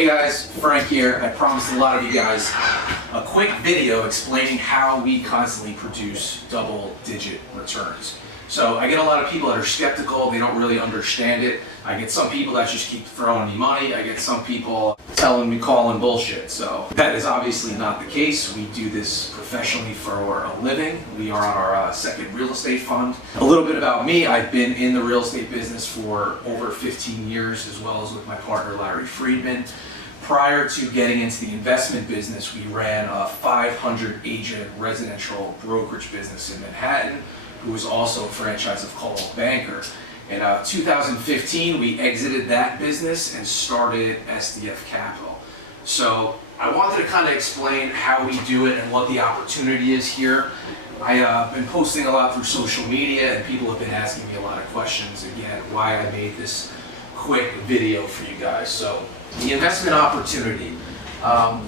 Hey guys, Frank here. I promised a lot of you guys a quick video explaining how we constantly produce double-digit returns. So I get a lot of people that are skeptical, they don't really understand it. I get some people that just keep throwing me money. I get some people telling me calling bullshit. So that is obviously not the case. We do this professionally for a living. We are on our second real estate fund. A little bit about me, I've been in the real estate business for over 15 years, as well as with my partner Larry Friedman. Prior to getting into the investment business, we ran a 500 agent residential brokerage business in Manhattan, who was also a franchise of Coldwell Banker. In 2015, we exited that business and started SDF Capital. So I wanted to kind of explain how we do it and what the opportunity is here. I've been posting a lot through social media and people have been asking me a lot of questions, again, why I made this quick video for you guys. So the investment opportunity,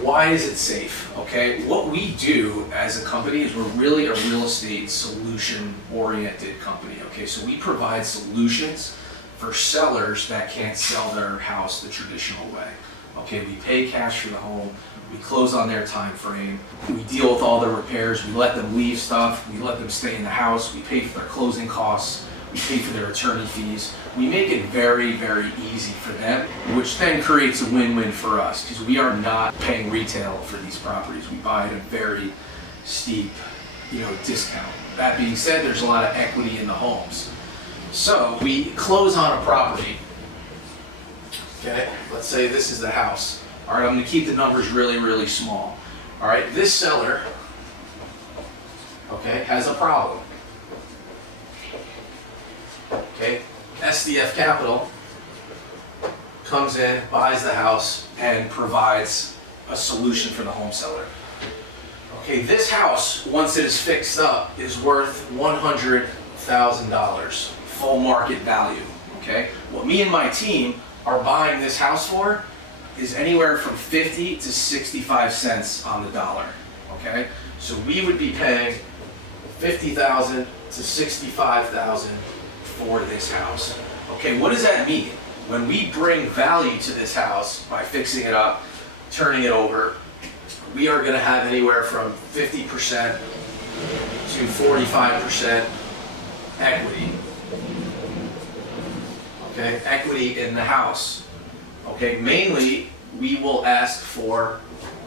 why is it safe? Okay, what we do as a company is we're really a real estate solution oriented company. Okay, so we provide solutions for sellers that can't sell their house the traditional way. Okay, we pay cash for the home, we close on their time frame, we deal with all the repairs, we let them leave stuff, we let them stay in the house, we pay for their closing costs, we pay for their attorney fees. We make it very, very easy for them, which then creates a win-win for us because we are not paying retail for these properties. We buy at a very steep, discount. That being said, there's a lot of equity in the homes. So we close on a property. Okay, let's say this is the house. All right, I'm going to keep the numbers really, really small. All right, this seller, okay, has a problem. Okay, SDF Capital comes in, buys the house, and provides a solution for the home seller. Okay, this house, once it is fixed up, is worth $100,000, full market value. Okay, what me and my team are buying this house for is anywhere from 50 to 65 cents on the dollar. Okay, so we would be paying $50,000 to $65,000 for this house. Okay, what does that mean? When we bring value to this house by fixing it up, turning it over, we are going to have anywhere from 50% to 45% equity. Okay, equity in the house. Okay, mainly we will ask for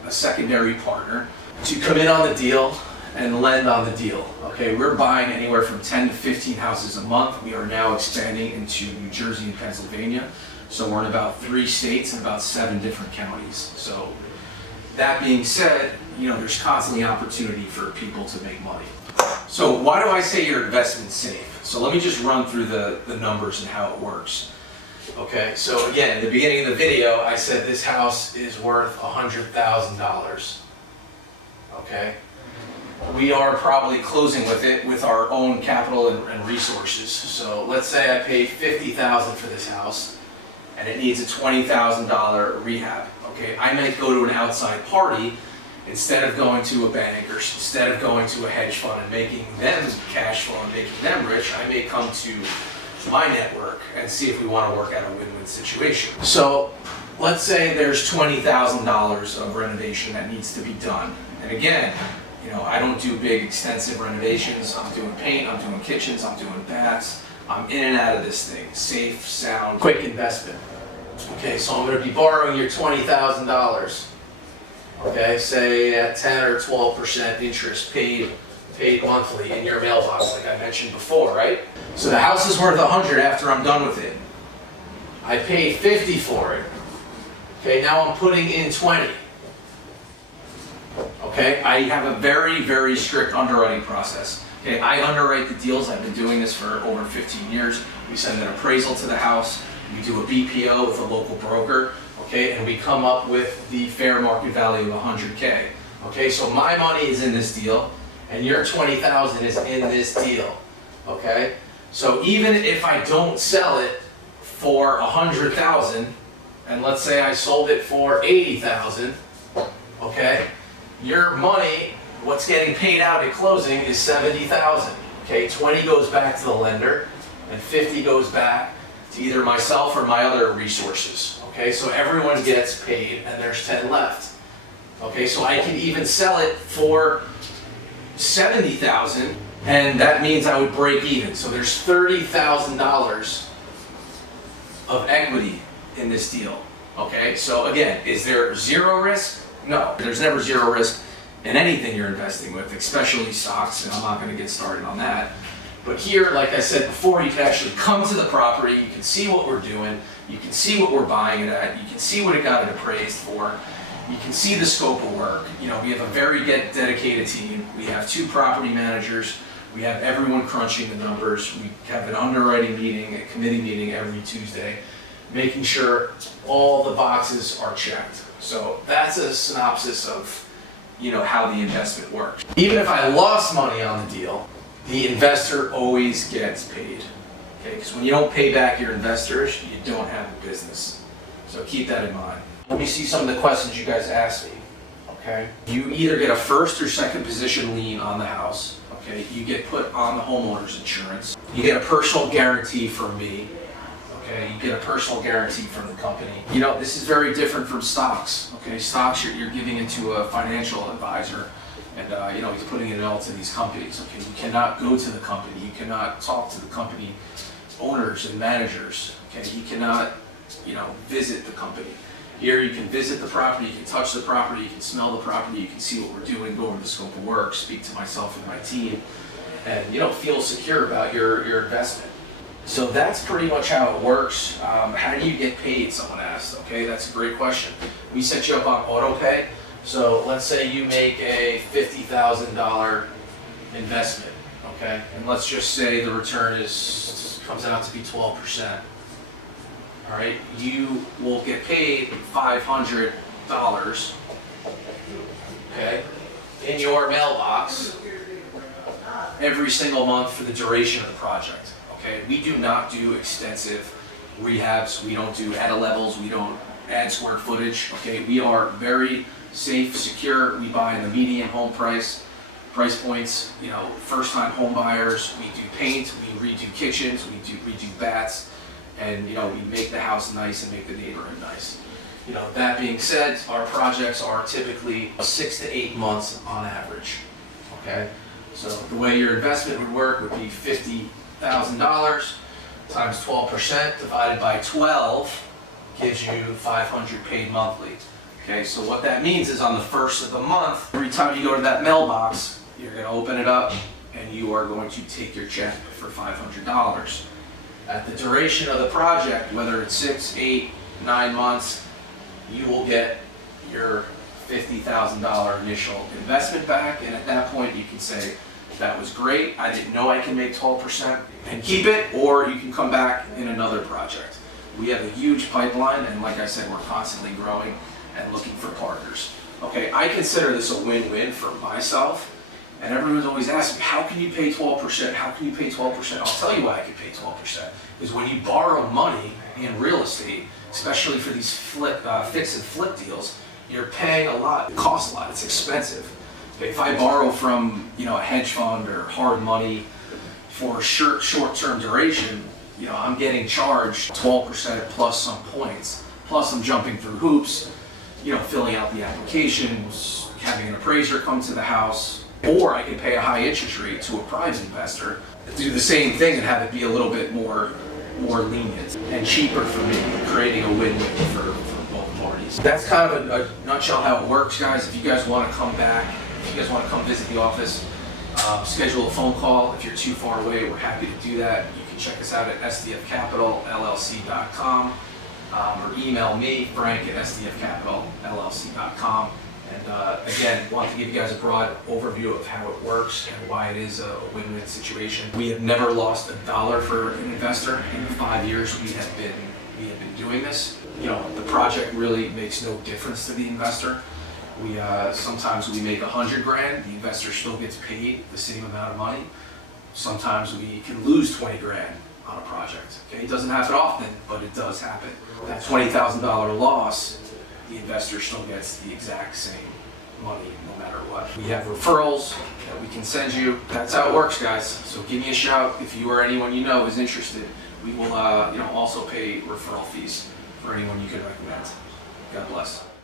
a secondary partner to come in on the deal and lend on the deal. Okay, we're buying anywhere from 10 to 15 houses a month. We are now expanding into New Jersey and Pennsylvania. So we're in about 3 states and about 7 different counties. So that being said, there's constantly opportunity for people to make money. So why do I say your investment's safe? So let me just run through the numbers and how it works. Okay, so again, in the beginning of the video, I said this house is worth $100,000. Okay. We are probably closing with it with our own capital and resources. So let's say I paid $50,000 for this house and it needs a $20,000 rehab. Okay, I might go to an outside party instead of going to a bank or instead of going to a hedge fund and making them cash flow and making them rich. I may come to my network and see if we want to work out a win-win situation. So let's say there's $20,000 of renovation that needs to be done. And again, I don't do big extensive renovations. I'm doing paint, I'm doing kitchens, I'm doing baths. I'm in and out of this thing. Safe, sound, quick investment. Okay, so I'm going to be borrowing your $20,000. Okay, say at 10 or 12% interest paid monthly in your mailbox, like I mentioned before, right? So the house is worth $100 after I'm done with it. I paid $50 for it. Okay, now I'm putting in $20. Okay, I have a very, very strict underwriting process. Okay, I underwrite the deals. I've been doing this for over 15 years. We send an appraisal to the house. We do a BPO with a local broker. Okay, and we come up with the fair market value of $100K. Okay, so my money is in this deal, and your $20,000 is in this deal. Okay, so even if I don't sell it for $100,000, and let's say I sold it for $80,000, okay. Your money, what's getting paid out at closing is $70,000. Okay, 20 goes back to the lender, and 50 goes back to either myself or my other resources. Okay, so everyone gets paid and there's 10 left. Okay, so I can even sell it for 70,000 and that means I would break even. So there's $30,000 of equity in this deal. Okay, so again, is there zero risk? No, there's never zero risk in anything you're investing with, especially stocks, and I'm not going to get started on that. But here, like I said before, you can actually come to the property, you can see what we're doing, you can see what we're buying it at, you can see what it got it appraised for, you can see the scope of work. You know, we have a very dedicated team. We have 2 property managers. We have everyone crunching the numbers. We have an underwriting meeting, a committee meeting every Tuesday, making sure all the boxes are checked. So that's a synopsis of, you know, how the investment works. Even if I lost money on the deal, the investor always gets paid. Okay, because when you don't pay back your investors, you don't have a business. So keep that in mind. Let me see some of the questions you guys asked me. Okay, you either get a first or second position lien on the house. Okay, you get put on the homeowner's insurance. You get a personal guarantee from me. Okay, you get a personal guarantee from the company. You know, this is very different from stocks. Okay, stocks you're giving it to a financial advisor, and you know, he's putting it all to these companies. Okay, you cannot go to the company. You cannot talk to the company owners and managers. Okay, you cannot, you know, visit the company. Here you can visit the property, you can touch the property, you can smell the property, you can see what we're doing, go over the scope of work, speak to myself and my team, and you don't feel secure about your investment. So that's pretty much how it works. How do you get paid, someone asked. Okay, that's a great question. We set you up on auto pay. So let's say you make a $50,000 investment, okay? And let's just say the return comes out to be 12%. All right, you will get paid $500, okay, in your mailbox every single month for the duration of the project. Okay, we do not do extensive rehabs. We don't do edit levels. We don't add square footage. Okay, we are very safe, secure. We buy in the median home price points. You know, first-time home buyers. We do paint. We redo kitchens. We redo baths. And you know, we make the house nice and make the neighborhood nice. You know, that being said, our projects are typically 6 to 8 months on average. Okay, so the way your investment would work would be $50,000 times 12% divided by 12 gives you 500 paid monthly. Okay, so what that means is on the first of the month, every time you go to that mailbox, you're going to open it up and you are going to take your check for $500. At the duration of the project, whether it's 6, 8, 9 months, you will get your $50,000 initial investment back, and at that point you can say, that was great, I didn't know I can make 12%, and keep it, or you can come back in another project. We have a huge pipeline, and like I said, we're constantly growing and looking for partners. Okay, I consider this a win-win for myself. And everyone's always asking, how can you pay 12%? How can you pay 12%? I'll tell you why I can pay 12%. Because when you borrow money in real estate, especially for these fix and flip deals, you're paying a lot. It costs a lot. It's expensive. Okay, if I borrow from, you know, a hedge fund or hard money for a short-term duration, you know, I'm getting charged 12% plus some points. Plus I'm jumping through hoops, you know, filling out the applications, having an appraiser come to the house. Or I can pay a high interest rate to a private investor, do the same thing and have it be a little bit more lenient and cheaper for me, creating a win-win for both parties. That's kind of a nutshell how it works, guys. If you guys want to come back, if you guys want to come visit the office, schedule a phone call. If you're too far away, we're happy to do that. You can check us out at sdfcapitalllc.com or email me, Frank, at sdfcapitalllc.com. And again, want to give you guys a broad overview of how it works and why it is a win-win situation. We have never lost $1 for an investor in the 5 years we have been doing this. You know, the project really makes no difference to the investor. We sometimes we make $100,000, the investor still gets paid the same amount of money. Sometimes we can lose $20,000 on a project. Okay, it doesn't happen often, but it does happen. That $20,000 loss, the investor still gets the exact same money no matter what. We have referrals that we can send you. That's how it works, guys. So give me a shout if you or anyone you know is interested. We will, also pay referral fees for anyone you could recommend. God bless.